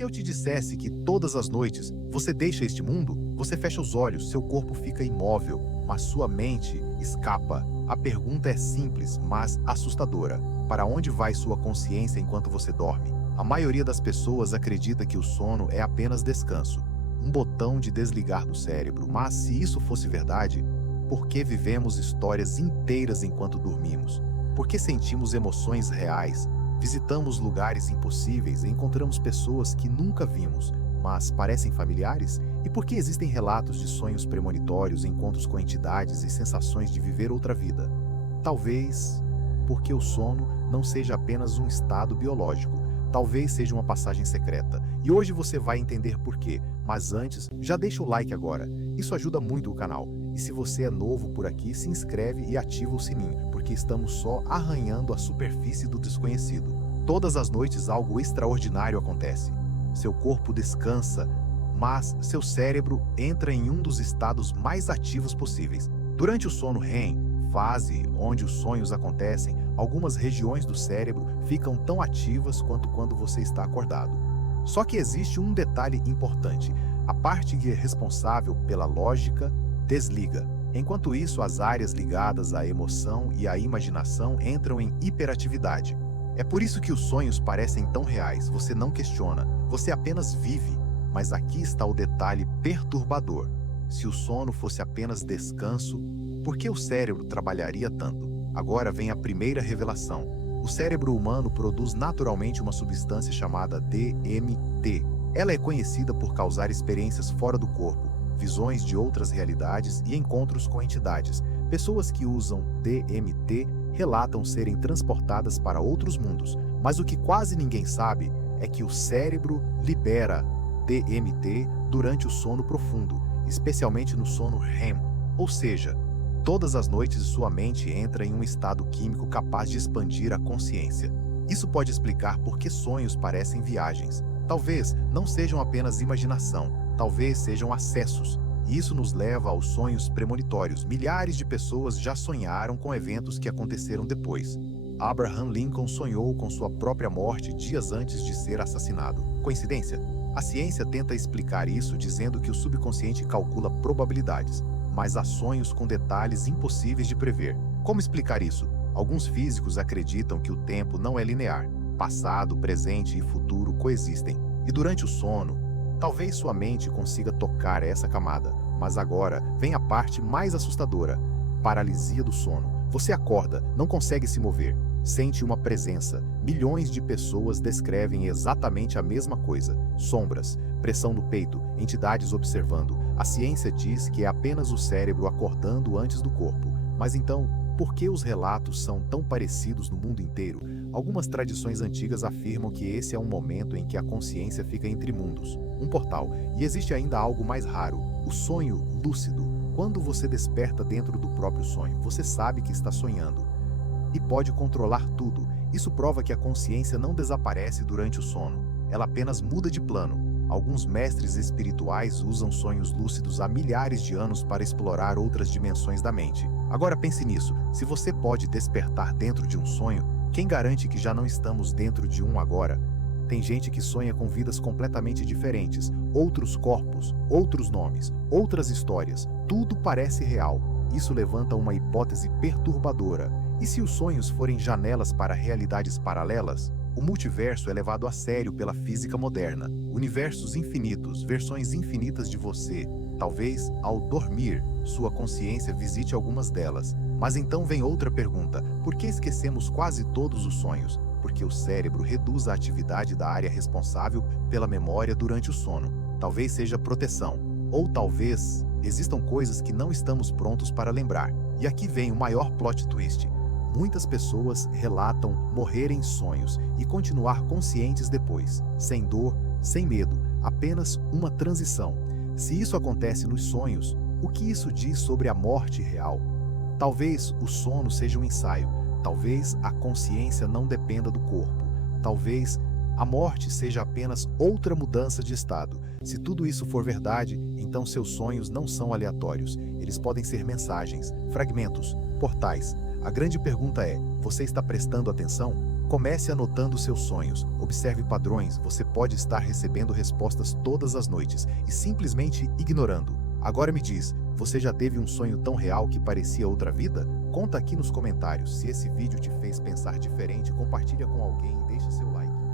se eu te dissesse que todas as noites você deixa este mundo, você fecha os olhos, seu corpo fica imóvel, mas sua mente escapa. A pergunta é simples, mas assustadora. Para onde vai sua consciência enquanto você dorme? A maioria das pessoas acredita que o sono é apenas descanso, um botão de desligar do cérebro. Mas se isso fosse verdade, por que vivemos histórias inteiras enquanto dormimos? Por que sentimos emoções reais? Visitamos lugares impossíveis e encontramos pessoas que nunca vimos, mas parecem familiares? E por que existem relatos de sonhos premonitórios, encontros com entidades e sensações de viver outra vida? Talvez porque o sono não seja apenas um estado biológico, talvez seja uma passagem secreta. E hoje você vai entender por quê. Mas antes, já deixa o like agora. Isso ajuda muito o canal. E se você é novo por aqui, se inscreve e ativa o sininho, porque estamos só arranhando a superfície do desconhecido. Todas as noites algo extraordinário acontece. Seu corpo descansa, mas seu cérebro entra em um dos estados mais ativos possíveis. Durante o sono REM, fase onde os sonhos acontecem, algumas regiões do cérebro ficam tão ativas quanto quando você está acordado. Só que existe um detalhe importante: a parte que é responsável pela lógica desliga. Enquanto isso, as áreas ligadas à emoção e à imaginação entram em hiperatividade. É por isso que os sonhos parecem tão reais. Você não questiona, você apenas vive. Mas aqui está o detalhe perturbador. Se o sono fosse apenas descanso, por que o cérebro trabalharia tanto? Agora vem a primeira revelação. O cérebro humano produz naturalmente uma substância chamada DMT. Ela é conhecida por causar experiências fora do corpo, visões de outras realidades e encontros com entidades. Pessoas que usam DMT relatam serem transportadas para outros mundos, mas o que quase ninguém sabe é que o cérebro libera DMT durante o sono profundo, especialmente no sono REM, ou seja, todas as noites sua mente entra em um estado químico capaz de expandir a consciência. Isso pode explicar por que sonhos parecem viagens. Talvez não sejam apenas imaginação, talvez sejam acessos. E isso nos leva aos sonhos premonitórios. Milhares de pessoas já sonharam com eventos que aconteceram depois. Abraham Lincoln sonhou com sua própria morte dias antes de ser assassinado. Coincidência? A ciência tenta explicar isso dizendo que o subconsciente calcula probabilidades, mas há sonhos com detalhes impossíveis de prever. Como explicar isso? Alguns físicos acreditam que o tempo não é linear. Passado, presente e futuro coexistem. E durante o sono, talvez sua mente consiga tocar essa camada. Mas agora vem a parte mais assustadora: paralisia do sono. Você acorda, não consegue se mover, sente uma presença. Milhões de pessoas descrevem exatamente a mesma coisa: sombras, pressão no peito, entidades observando. A ciência diz que é apenas o cérebro acordando antes do corpo. Mas então, por que os relatos são tão parecidos no mundo inteiro? Algumas tradições antigas afirmam que esse é um momento em que a consciência fica entre mundos, um portal. E existe ainda algo mais raro: o sonho lúcido. Quando você desperta dentro do próprio sonho, você sabe que está sonhando e pode controlar tudo. Isso prova que a consciência não desaparece durante o sono, ela apenas muda de plano. Alguns mestres espirituais usam sonhos lúcidos há milhares de anos para explorar outras dimensões da mente. Agora pense nisso: se você pode despertar dentro de um sonho, quem garante que já não estamos dentro de um agora? Tem gente que sonha com vidas completamente diferentes, outros corpos, outros nomes, outras histórias. Tudo parece real. Isso levanta uma hipótese perturbadora. E se os sonhos forem janelas para realidades paralelas? O multiverso é levado a sério pela física moderna. Universos infinitos, versões infinitas de você. Talvez, ao dormir, sua consciência visite algumas delas. Mas então vem outra pergunta: por que esquecemos quase todos os sonhos? Porque o cérebro reduz a atividade da área responsável pela memória durante o sono. Talvez seja proteção, ou talvez existam coisas que não estamos prontos para lembrar. E aqui vem o maior plot twist: muitas pessoas relatam morrer em sonhos e continuar conscientes depois, sem dor, sem medo, apenas uma transição. Se isso acontece nos sonhos, o que isso diz sobre a morte real? Talvez o sono seja um ensaio, talvez a consciência não dependa do corpo, talvez a morte seja apenas outra mudança de estado. Se tudo isso for verdade, então seus sonhos não são aleatórios, eles podem ser mensagens, fragmentos, portais. A grande pergunta é: você está prestando atenção? Comece anotando seus sonhos, observe padrões, você pode estar recebendo respostas todas as noites e simplesmente ignorando. Agora me diz, você já teve um sonho tão real que parecia outra vida? Conta aqui nos comentários. Se esse vídeo te fez pensar diferente, compartilha com alguém e deixa seu like.